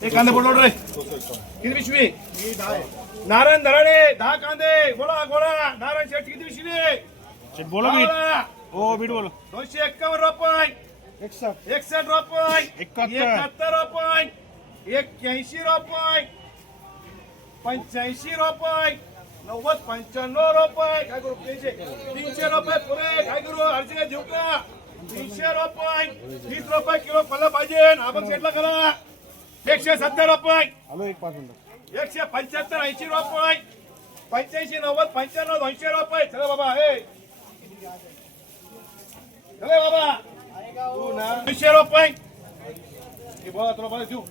एक कांदे बोलवड रे किती पिशवी नारायण धराडे 10 कांदे बोला बोला नारायण शेठ किती पिशवी बोला बीट हो बीट बोलो 251 रुपये 61 रुपये 71 रुपये 81 रुपये 85 रुपये 90 95 रुपये काय करू 300 रुपये पुरे काय करू अर्जे देऊ का 300 रुपये 30 रुपये किलो फळ पाहिजे आपण शेटला करा 170 रुपये हॅलो एक 5 मिनिट 175 80 रुपये 85 90 95 200 रुपये चला बाबा हे चले बाबा तू ना 200 रुपये हे बघा तुला बघा देऊ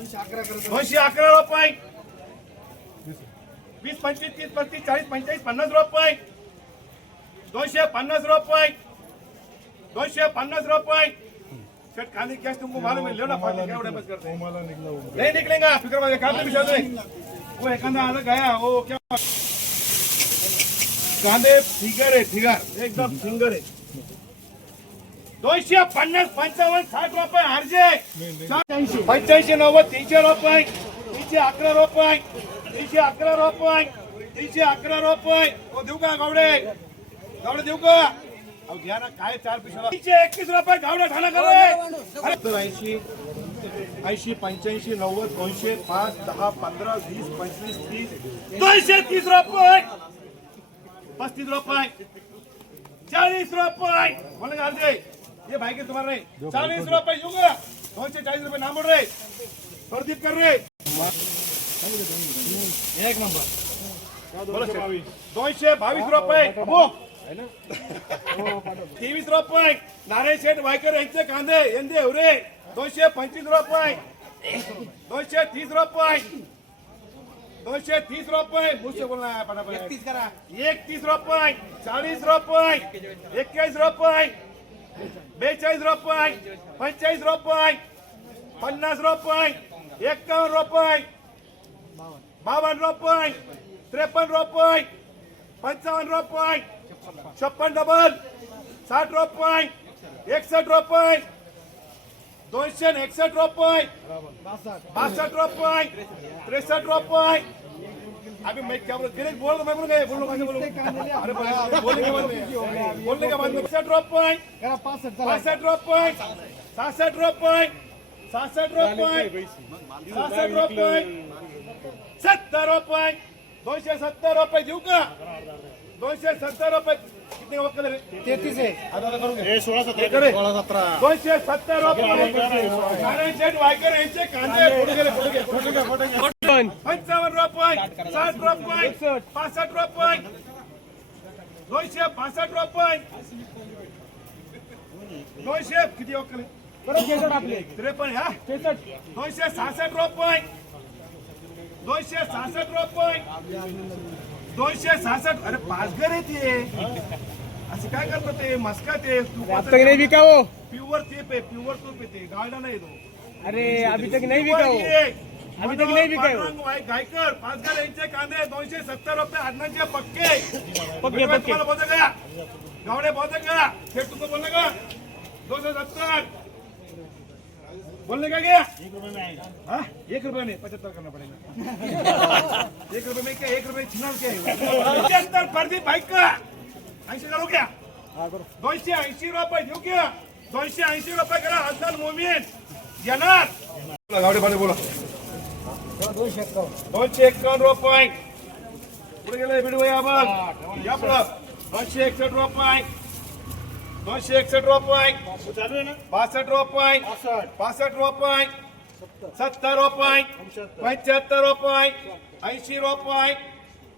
211 रुपये 20 25 30 35 40 45 50 रुपये 250 रुपये 250 रुपये शर्ट खाली कैश तुमको मालूम है लेना पड़ेगा क्या उड़े बस करते हैं नहीं निकलेगा फिक्र मत काम भी चल रहे वो एक अंदा अलग गया वो क्या कांदे फिगर है फिगर एकदम फिंगर है 250 55 60 रुपये अर्जे 85 90 300 रुपये 311 रुपये 311 रुपये 311 रुपये वो देऊ का गावडे गावडे देऊ का घ्या काय 4 पिशव्या 321 रुपये गावडे ठाणा करे 80 80 85 90 200 5 10 15 20 25 30 230 रुपये 35 रुपये 40 रुपये बोले गांधी ये भाई के तुम्हारे 40 रुपये युगा 240 रुपये नाम बोल रहे प्रदीप कर रहे एक नंबर 222 रुपये अबो 23 रुपये नारायण शेठ वायकर यांचे कांदे यंदे एवढे 225 रुपये 230 रुपये 230 रुपये मुझसे बोलना है पटापट 31 रुपये 40 रुपये 21 रुपये 42 रुपये 45 रुपये 50 रुपये 51 रुपये 52 रुपये 53 रुपये 55 रुपये 56 डबल 60 रुपये 61 रुपये 261 रुपये 62 रुपये 63 रुपये अभी मैं क्या बोल मैं बोल गए बोलो अरे बोलने के बाद 61 रुपये 65 रुपये 67 रुपये 67 रुपये 67 रुपये 70 रुपये 270 रुपये देऊ का 270 रुपये कितने वक्त करे 33 है आता करूंगे 16 17 270 रुपये नारायण शेठ वायकर यांचे कांदे फोटो 55 रुपये 60 रुपये 65 रुपये 265 रुपये 200 किती वक्त करे 53 हा 266 रुपये 266 रुपये 266 अरे पाचगर आहे ते असं काय करतो ते मस्का ते नहीं बिका वो प्युअर तेप आहे प्युअर तूप आहे ते गाळडा नाही तो अरे अभी तक नहीं बिका वो अभी तक नहीं बिका वो गायकर पाचगर यांचे कांदे 270 रुपये अण्णांचे पक्के पक्के पक्के बोलता का गावडे बोलता का हे तुमको बोलने का 270 बोलने का क्या 1 रुपये में आएगा हाँ 1 रुपये में 75 करना पड़ेगा 1 रुपये में क्या 1 रुपये छिनाल क्या 75 प्रदीप भाई का 80 करो क्या 280 रुपये देऊ क्या 280 रुपये करा हसन मोमीन येणार गावडे भाडे बोला 251 रुपये पुढे गेले भिडू आपण या पुढे 261 रुपये 261 रुपये चालू है ना 62 रुपये 65 रुपये 70 रुपये 75 रुपये 80 रुपये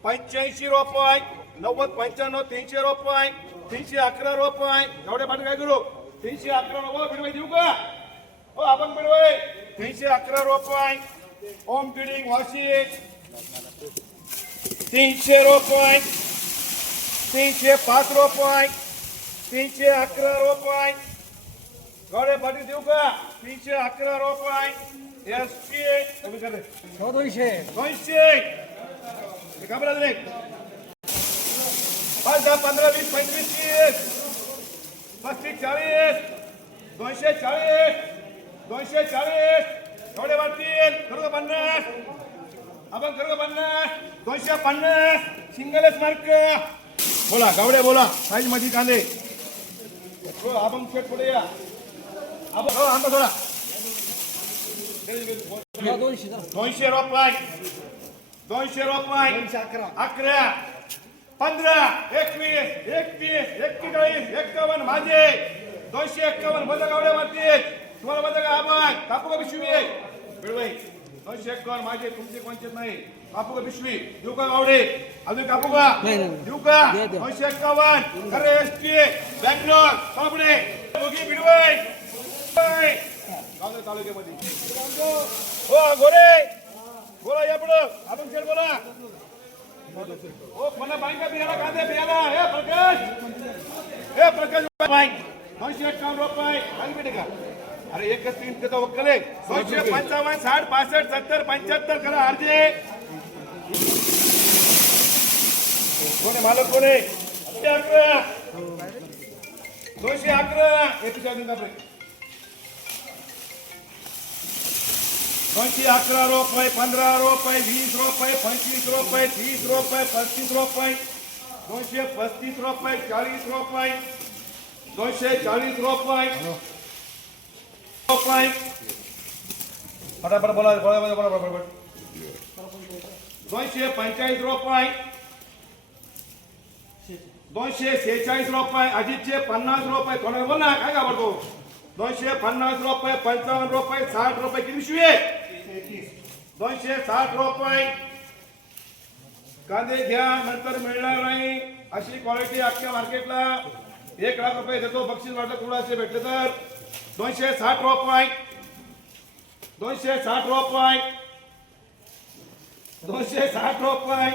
85 रुपये 90 95 300 रुपये 311 रुपये एवढे पाठी काय करू 311 रुपये भिडवाई देऊ का हो आपण भिडवाई 311 रुपये होम बिल्डिंग वॉशिंग 300 रुपये 305 रुपये 311 रुपये गाडे पाठी देऊ का 311 रुपये एसटी 200 का बरं रे 5 10 15 20 25 30 35 40 240 240 आपण करू 50 250 सिंगलच मार्क बोला गावडे बोला साईज मध्ये कांदे हो आपण शेट पुढे या आपण हो आंबा थोडा 200 रुपये 200 रुपये 11 15 21 21 41 51 माझे 251 बंद गावडे मारते तुम्हाला बंद का आपण कापू का पिशवी मिळवाई 251 माझे तुमचे कोणतेच नाही कापू का पिशवी देऊ का गावडे अजून कापू का देऊ का 251 खरे एसटी बँगलोर कापडे दोघी मिळवाई तालुक्यामध्ये हो गोरे बोला या पुढं आपण शेर बोला हो कोणा बाईका बियाला कांदे बियाला हे प्रकाश बाई 251 रुपये आणि भेटे का अरे एकच तीन त्याचा वक्कल आहे 255 60 65 70 75 करा अर्जे कोणी मालक कोणी 211 211 211 रुपये 15 रुपये 20 रुपये 25 रुपये 30 रुपये 35 रुपये 235 रुपये 40 रुपये 240 रुपये फटाफट बोला 245 रुपये 246 रुपये अजितचे 50 रुपये कोणाला बोल ना काय घाबरतो 250 रुपये 55 रुपये 60 रुपये किती पिशवी आहे 260 रुपये कांदे घ्या नंतर मिळणार नाही अशी क्वालिटी अख्ख्या मार्केटला 1 लाख रुपये देतो बक्षीस वाटलं तुला असे भेटले तर 260 रुपये 260 रुपये 260 रुपये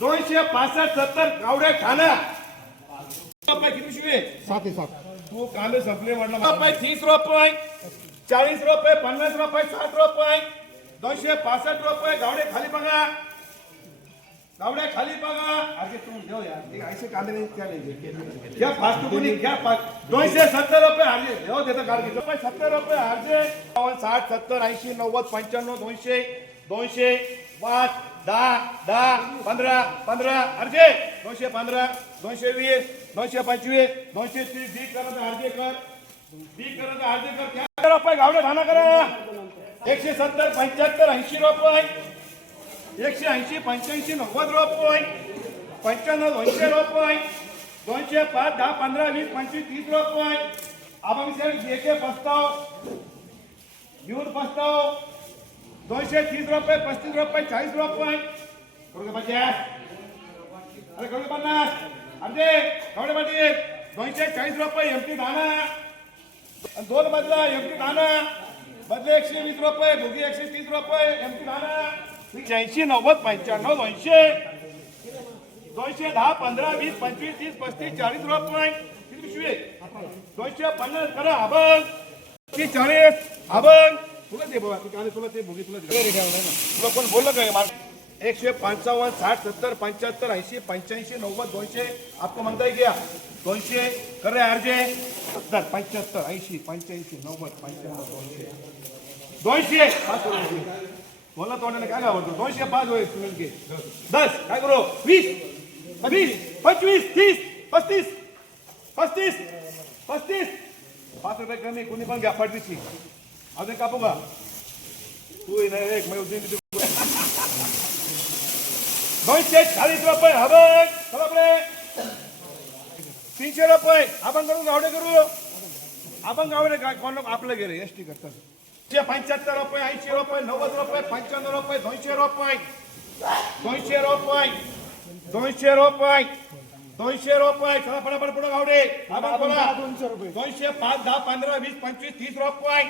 265 70 कावडे ठाणा रुपये किती पिशवी आहे 7 तू कांदे संपले म्हटलं रुपये 30 रुपये 40 रुपये 50 रुपये 60 रुपये 265 रुपये गावडे खाली बघा गावडे खाली बघा अरे तू घेऊ यार ऐसे कांदे नाही क्या नाही क्या फास्ट कोणी क्या 270 रुपये अर्जे घेऊ देतो काढ घेतो 70 रुपये अर्जे 60 70 80 90 95 200 200 5 10 10 15 15 अर्जे 215 220 225 230 डी करत अर्जे कर डी करत अर्जे कर क्या रुपये गावडे ठाणा करा 170 75 80 रुपये 180 85 90 रुपये 95 200 रुपये 205 10 15 20 25 30 रुपये आपण घ्यायचे प्रस्ताव घेऊन प्रस्ताव 230 रुपये 35 रुपये 40 रुपये करू 50 अरे करू 50 अर्धे कवडे पाटील 240 रुपये एमटी दाना दोन मधला एमटी दाना बदले 120 रुपये भोगी 130 रुपये एमटी दाना 80 90 95 200 210 15 20 25 30 35 40 रुपये किती पिशवी 250 करा अभंग 40 अभंग तुला दे बाबा तुला ते भोगी तुला कोण बोललं काय 155 60 70 75 80 85 90 200 आपको मांगता है क्या 200 कर रहे अर्जे 70 75 80 85 90 95 200 बोला तोंडाने काय आवडतो 205 होईल सुनील के 10 काय करू 20 20 25 30 35 35 35 5 रुपये कमी कोणी पण घ्या फटवीची अजून कापू का तू नाही एक मैं उद्या 240 रुपये हवं चला 300 रुपये आपण करून गावडे करू आपण गावडे कोण आपलं गेले एसटी करतात 75 रुपये 80 रुपये 90 रुपये 95 रुपये 200 रुपये 200 रुपये 200 रुपये 200 रुपये चला फटाफट पुढे गावडे आपण बोला 200 रुपये 200 5 10 15 20 25 30 रुपये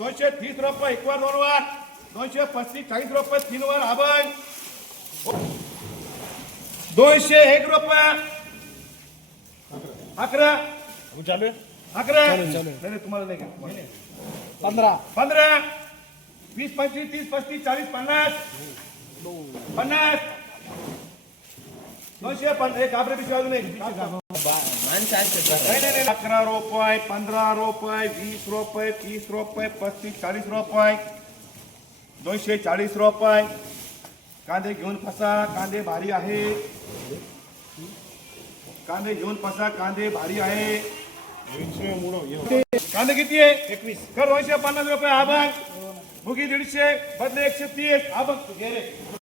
230 रुपये 51 वर 235 40 रुपये 3 वर आपण 201 रुपये 11 चालू आहे 11 नाही तुम्हाला नाही का 15 15 20 25 30 35 40 50 50 250 एक आपले पिशवी अजून एक 11 रुपये 15 रुपये 20 रुपये 30 रुपये 35 40 रुपये 240 रुपये कांदे घेऊन फसा, कांदे भारी आहे. कांदे घेऊन फसा, कांदे भारी आहे. कांदे किती आहे? 21. कर 250 रुपये. हा बघ. मुगी 150, बदले 130. हा बघ. घे रे.